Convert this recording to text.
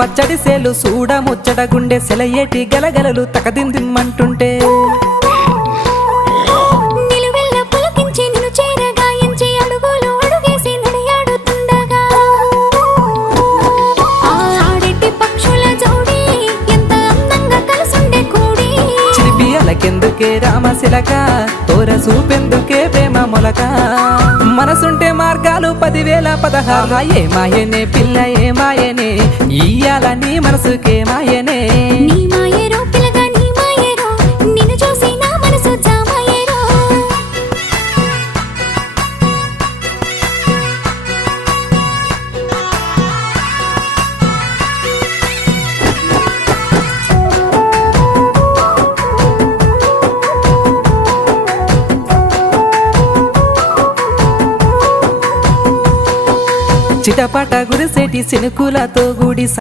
పచ్చడి సేలు సూడ ముచ్చట గుండె సెలయేటి గలగలలు తకదిందిమ్మంటుంటే నిలువెల్ల పులకించి నిన్ను చేరగాయించి అడుగులు అడుగేసి నడియాడుతుండగా ఆడెట్టి పక్షుల జోడి ఎంత అందంగా కలుసుండే కూడి చిలిపియలకెందుకే రామశిలక తోర సూపెందుకే ప్రేమ మొలక మనసుంటే మార్గాలు 10,016 ఏమాయనే పిల్ల ఏమాయనే ఇయ్యాల నీ మనసుకే మాయనే నీ మాయేరో పిల్లగా నీ మాయేరో నిన్ను చూసి నా మనసు జామాయేరో చిటపట గురిసేటి సినుకులతో గుడి